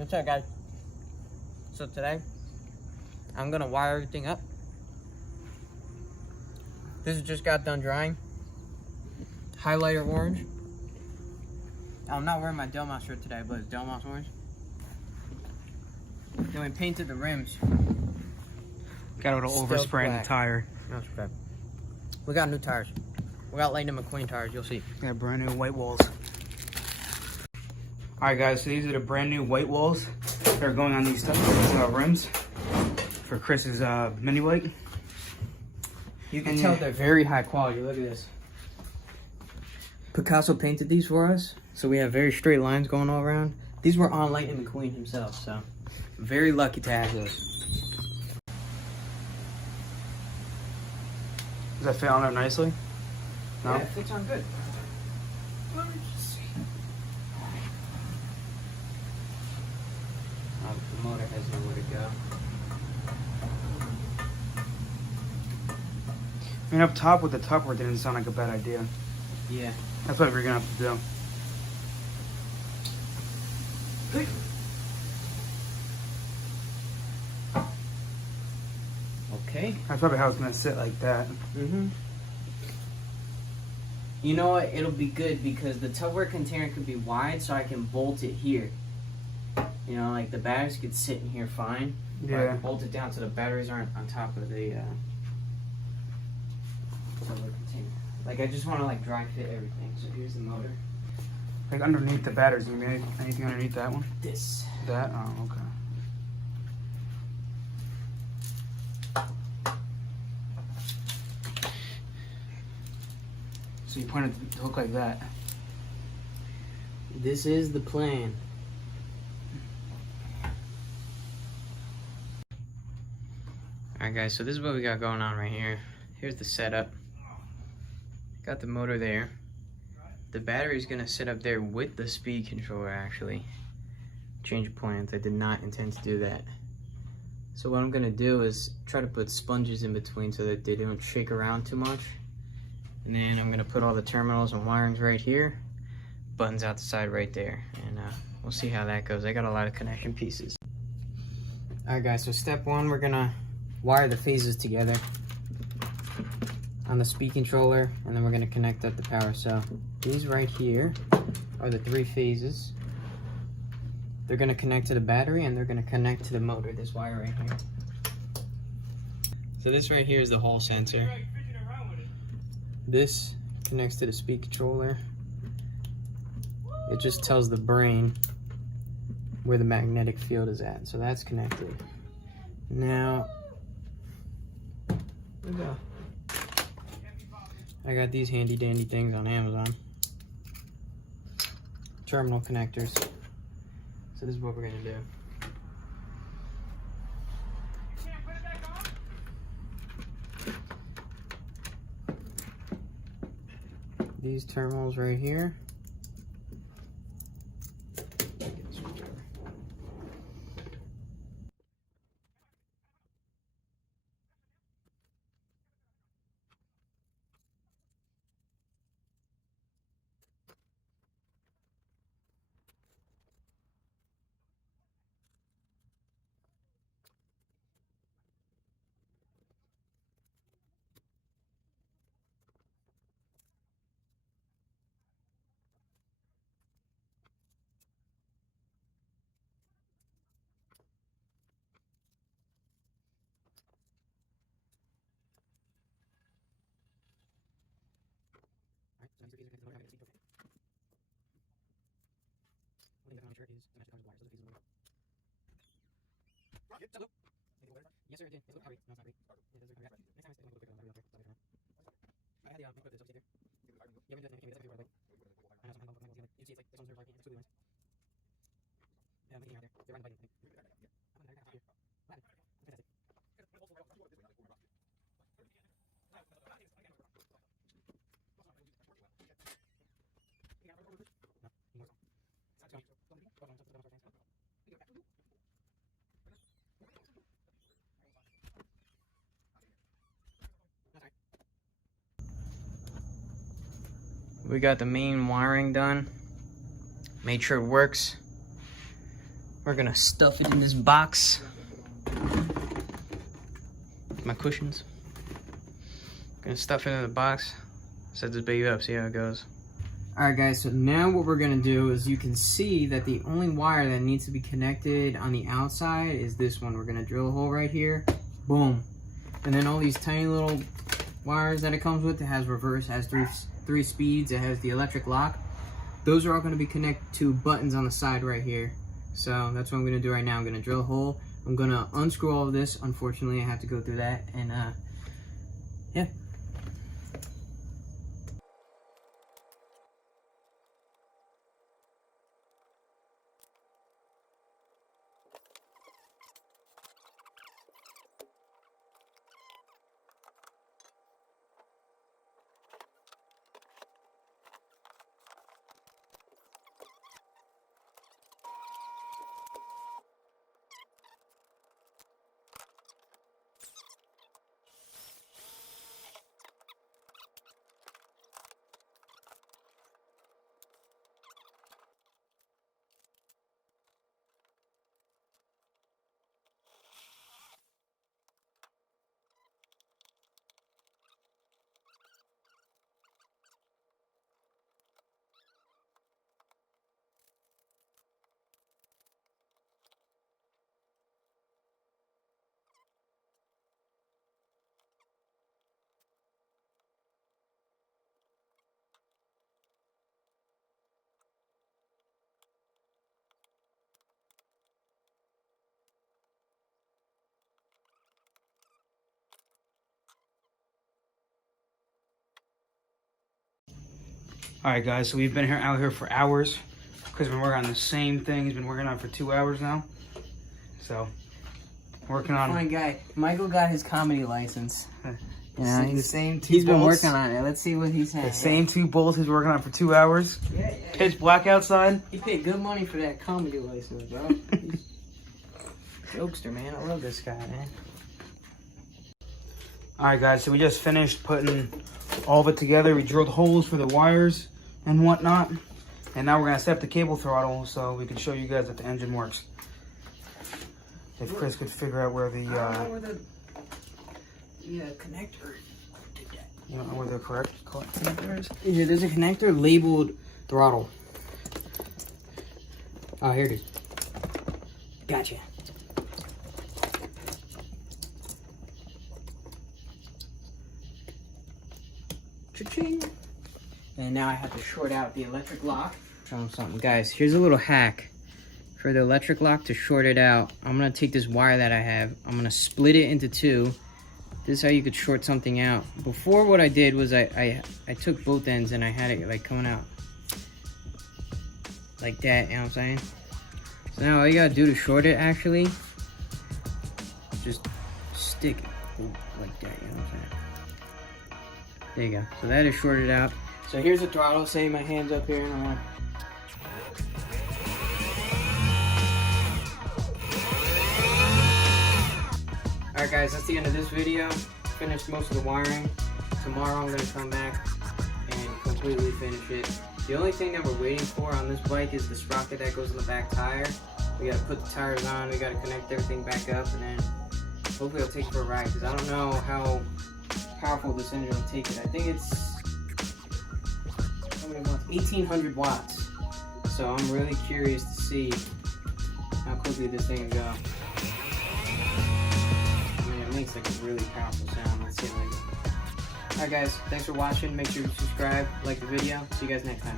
What's up, guys? So today, I'm gonna wire everything up. This just got done drying. Highlighter orange. I'm not wearing my Delmas shirt today, but it's Delmas orange. Then we painted the rims. Got a little overspray in the tire. That's okay. We got new tires. We got Lightning McQueen tires, you'll see. Got brand new white walls. Alright guys, so these are the brand new white walls that are going on these rims for Chris's mini bike. You can tell they're very high quality. Look at this. Picasso painted these for us, so we have very straight lines going all around. These were on Lightning McQueen himself, so very lucky to have those. Does that fit on there nicely? No? Yeah, it fits on good. Let me just see. Oh, the motor has nowhere to go. I mean, up top with the tupper didn't sound like a bad idea. Yeah. That's what we're gonna have to do. Okay. That's probably how it's gonna sit like that. Mm-hmm. You know what? It'll be good because the Tupperware container could be wide, so I can bolt it here. You know, like the batteries could sit in here fine. Yeah. I can bolt it down so the batteries aren't on top of the Tupperware container. Like I just want to like dry fit everything. So here's the motor. Like underneath the batteries, you mean anything underneath that one? This. That? Oh, okay. So you point it to look like that. This is the plan. Alright guys, so this is what we got going on right here. Here's the setup. Got the motor there. The battery is gonna sit up there with the speed controller actually. Change of plans, I did not intend to do that. So what I'm gonna do is try to put sponges in between so that they don't shake around too much. And then I'm gonna put all the terminals and wirings right here. Buttons out the side right there. And we'll see how that goes. I got a lot of connection pieces. Alright guys, so step one, we're gonna wire the phases together on the speed controller, and then we're gonna connect up the power cell. These right here are the 3 phases. They're gonna connect to the battery and they're gonna connect to the motor, this wire right here. So this right here is the Hall sensor. This connects to the speed controller. It just tells the brain where the magnetic field is at. So that's connected. Now, there we go. I got these handy dandy things on Amazon. Terminal connectors. So this is what we're gonna do. These terminals right here. Yes, sir, it did. It's a little no, it's not great. Next time it's a little bit quicker. I had the put this up sticker. Yeah, we did. I know some. You see, it's like this one's very it's two lines. Yeah, I'm thinking right there. They're right by the thing. Fantastic. We got the main wiring done. Made sure it works. We're gonna stuff it in this box. My cushions. Gonna stuff it in the box. Set this baby up, see how it goes. Alright guys, so now what we're gonna do is you can see that the only wire that needs to be connected on the outside is this one. We're gonna drill a hole right here. Boom. And then all these tiny little wires that it comes with, it has reverse, it has three speeds, it has the electric lock. Those are all gonna be connected to buttons on the side right here. So that's what I'm gonna do right now. I'm gonna drill a hole. I'm gonna unscrew all of this. Unfortunately, I have to go through that, and yeah. Alright guys, so we've been out here for hours. Chris has been working on the same thing he's been working on for 2 hours now. So, working on... Fine guy. Michael got his comedy license. You know, the same two He's been bolts. working on it. Let's see what he's had. The same 2 bolts he's working on for 2 hours. Yeah. Pitch black outside. He paid good money for that comedy license, bro. Jokester, man. I love this guy, man. Alright guys, so we just finished putting all of it together. We drilled holes for the wires and whatnot. And now we're going to set up the cable throttle so we can show you guys that the engine works. If Chris could figure out where the... I don't know where the connector did that. You don't know where the correct connector is? Yeah, there's a connector labeled throttle. Oh, here it is. Gotcha. Cha-ching. And now I have to short out the electric lock. Show them something. Guys, here's a little hack. For the electric lock to short it out, I'm going to take this wire that I have. I'm going to split it into 2. This is how you could short something out. Before, what I did was I took both ends and I had it like coming out like that, you know what I'm saying? So now all you got to do to short it, actually, just stick it like that, you know what I'm saying? There you go. So that is shorted out. So here's the throttle. Say my hand's up here and I want... Alright guys, that's the end of this video. Finished most of the wiring. Tomorrow I'm going to come back and completely finish it. The only thing that we're waiting for on this bike is the sprocket that goes on the back tire. We got to put the tires on, we got to connect everything back up, and then hopefully I'll take it for a ride, because I don't know how powerful this engine will take it. I think it's, how many watts? 1800 watts. So I'm really curious to see how quickly this thing will go. It makes like a really powerful sound. Let's see how it goes. Alright guys, thanks for watching. Make sure you subscribe, like the video. See you guys next time.